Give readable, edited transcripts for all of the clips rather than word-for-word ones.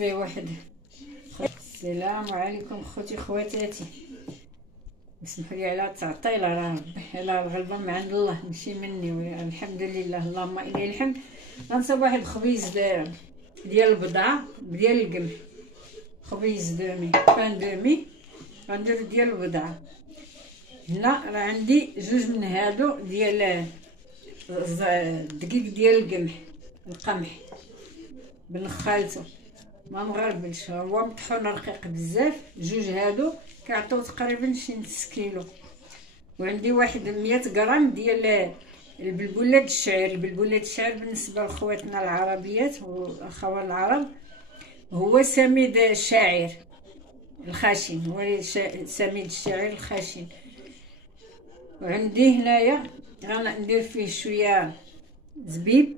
فيه واحد. السلام عليكم خوتي خواتاتي، اسمحوا لي على التعطيل، راه على الغلبه من عند الله ماشي مني. الحمد لله اللهم اليه الحمد. غنصاوب واحد الخبيز ديال البضعه ديال القمح، خبيز دومي بان دومي غندير ديال البضعه. هنا راه عندي جوج من هادو ديال الدقيق ديال القمح بنخالته ما مغربلش، هو مطحون رقيق بزاف. جوج هادو كيعطيو تقريبا شي نص كيلو. وعندي واحد 100 غرام ديال البلبولات الشعير. البلبولات الشعير بالنسبه لخواتنا العربيات والاخوات العرب هو سميد الشعير الخشن، هو سميد الشعير الخشن. وعندي هنايا غندير فيه شويه زبيب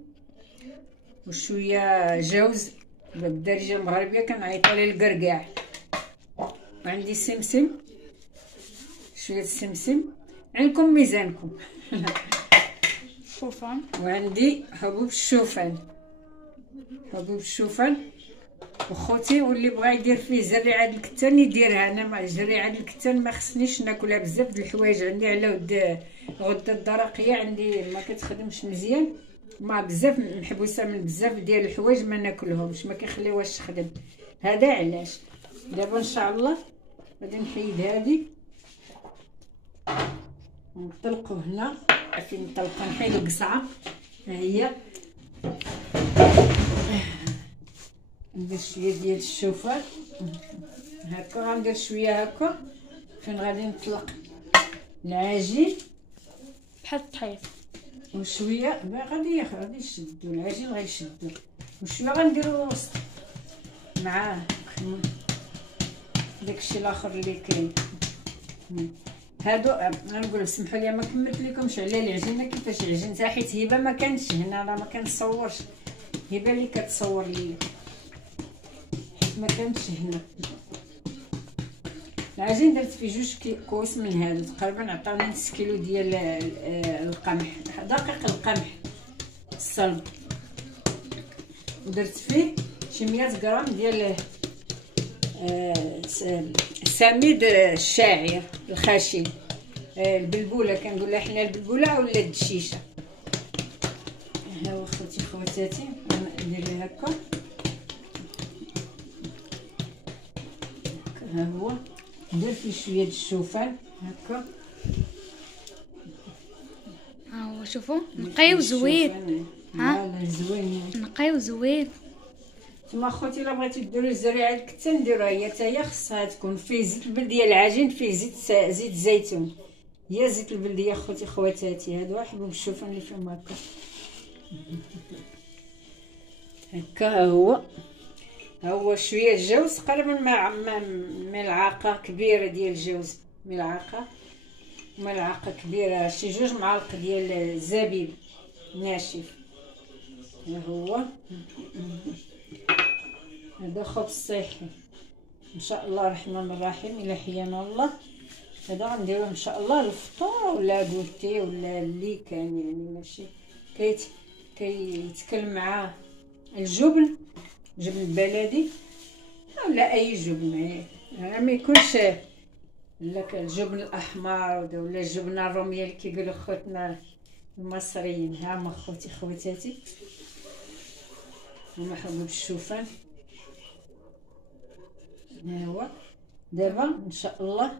وشويه جوز بالدارجه المغربيه كنعيطوا ليه القرقاع. وعندي سمسم، شويه السمسم عندكم ميزانكم. شوفان. وعندي حبوب الشوفان، وخوتي واللي بغى يدير فيه زريعه الكتان يديرها. انا مع زريعه الكتان ما خصنيش ناكلها بزاف د الحوايج عندي على ود الغده الدرقيه عندي ما كتخدمش مزيان، ما بزاف محبوسه من بزاف ديال الحوايج ما ناكلهمش، ما كيخليوهاش تخدم. هذا علاش دابا ان شاء الله غادي نحيد هذه ونطلقوا هنا. فين نطلقوا نحيدوا القصعه. ها هي ندير شويه ديال الشوفان هكا، غندير شويه هكا فين غادي نطلق العجين بحال الطحين. وشويه غادي يشدوا العجين، غيشدوا وشويه غنديروا الوسط مع داكشي الاخر اللي كاين. هادو غنقول سمحوا لي ما كملت لكمش على العجينه كيفاش عجنتها، حيت هبه ما كانتش هنا، راه ما كنصورش، هبه اللي كتصور ليا حيت ما كانتش هنا. العجين درت فيه جوج كوس من هادو تقريبا عطاوني نص كيلو ديال القمح، دقيق القمح الصلب. ودرت فيه شي 100 غرام ديال سميد الشاعر الخشن، البلبوله كنقول لها حنا البلبوله ولا الدشيشه. ها هو خوتي خواتاتي ندير ليه هكا. ها هو ندير فيه شويه د الشوفان هكا. ها هو شوفوا نقي وزوين. ها زوين نقي وزوين. نتوما خوتي الا بغيتو ديروا زريعه الكتان ديروها هي حتى هي خصها تكون فيه زيت البلديه. العجين فيه زيت زيتون، هي زيت البلديه خوتي خواتاتي. هادو حبوب الشوفان اللي فيهم هكا هكا. ها هو شويه الجوز تقريبا ملعقه كبيره ديال الجوز، ملعقه كبيره، شي جوج معالق ديال الزبيب ناشف. ها هو هذا خبز صحي ان شاء الله الرحمن الرحيم الى حيانا الله. هذا غنديروه ان شاء الله الفطور ولا كوتي ولا اللي كان، يعني ماشي كيتكل مع الجبن بلدي ولا اي جبن، ما يكونش لك الجبن الاحمر ولا الجبنه الروميه اللي كيقولوا خوتنا المصريين. ها هما خوتي خواتاتي هما حبوب الشوفان. ها هو دابا ان شاء الله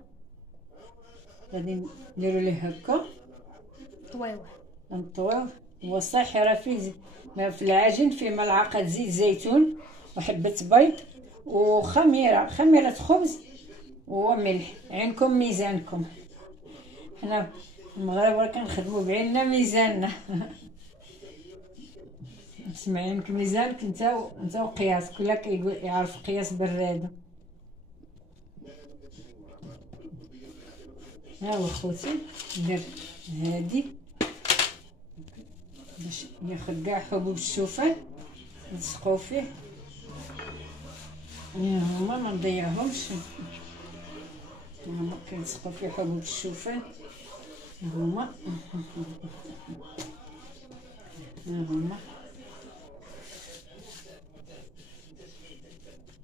غادي نديرو ليه هكا طويوه نطويوه. هو صحي راه فيه في العجين فيه ملعقه زيت زيتون وحبه بيض وخميره خبز وملح. عينكم ميزانكم، حنا المغاربه كنخدموا بعيننا ميزاننا. اسمع عينك ميزانك انت وقياسك، كلها كيقول يعرف قياس برادو. ها هو خوتي ندير هادي باش ياخد كاع حبوب الشوفان نلصقو فيه. هما ما نضيعهمش، هما كنلصقو فيه حبوب الشوفان. هما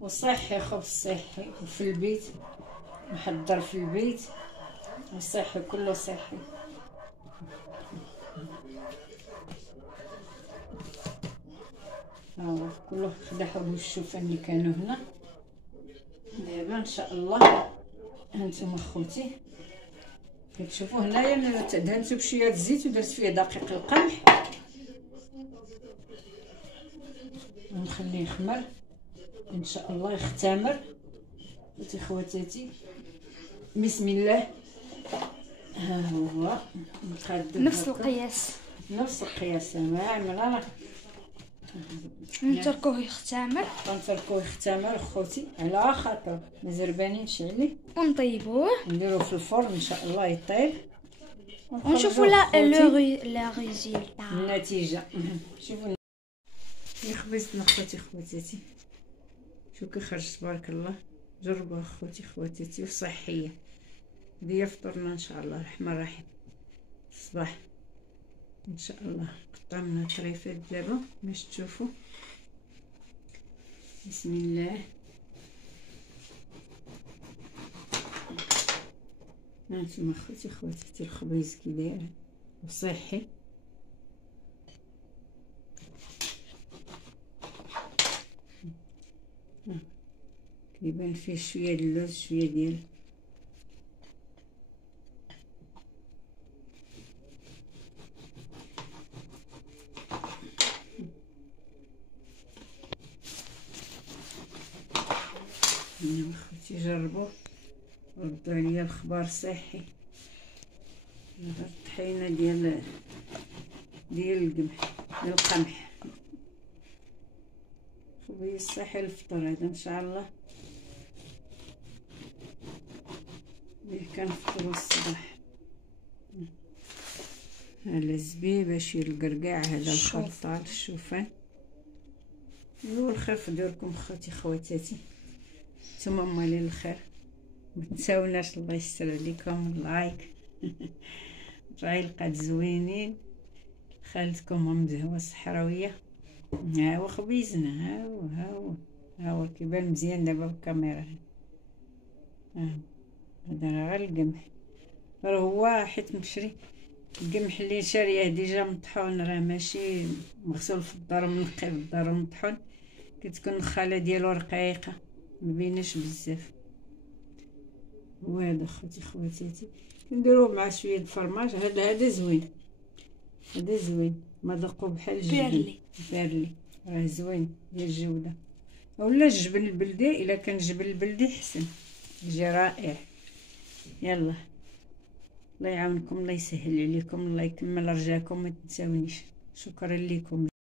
وصحي، خبز صحي وفي البيت محضر في البيت وصحي، كله صحي. ها كله خدا حبوب الشوفان اللي كانوا هنا. دابا ان شاء الله هانتوما خوتي كتشوفوا هنايا انا دهنتو بشويه الزيت ودرت فيه دقيق القمح ونخليه يخمر ان شاء الله يختمر. خوتي خواتاتي بسم الله. ها هو نقادو نفس القياس، نفس القياس تماما. نتركوه يختمر غنتركوه يختمر خوتي على خاطر مازال بانينش عليه، ونطيبوه نديروه في الفرن ان شاء الله يطيب ونشوفوا لا ريزولتا النتيجه. شوفوا خبزتنا خواتاتي، شوفوا كي خرجت تبارك الله. جربوا خواتاتي وصحيه. هذه فطورنا ان شاء الله الرحمن الرحيم الصباح ان شاء الله. قطعنا طريفات دابا باش تشوفوا. بسم الله. هانتوما خواتاتي الخبيز كي داير وصحي. كيبان فيه شويه د اللوز شويه ديال خوتي. جربوا ردوا عليا الخبار صحي. الطحينه ديال القمح ديال القمح خبيز صحي الفطور هذا ان شاء الله اللي كنفطروا الصباح. هذا الزبيب شي القرقاع، هذا الخلطال الشوفان. والخير في ديركم خواتاتي، نتوما مالين الخير. متنساوناش الله يستر عليكم اللايك تعليقات زوينين. خالتكم ام زهوه الصحراويه. ها هو خبيزنا، ها هو كيبان مزيان دابا بالكاميرا. هذا راه غير القمح، راه هو حيت مشري القمح اللي شاريه ديجا مطحون، راه ماشي مغسول في الدار منقي في الدار مطحون، كتكون الخاله ديالو رقيقه مبيناش بزاف. وهذا خواتاتي كنديروه مع شويه الفرماج. هذا زوين، هذا زوين مذاقو بحال الجبن بارلي، راه زوين ديال الجوده. اولا الجبن البلدي، الا كان الجبن البلدي حسن يجي رائع. يلا الله يعاونكم، الله يسهل عليكم، الله يكمل رجاكم، ما تنساونيش. شكرا لكم.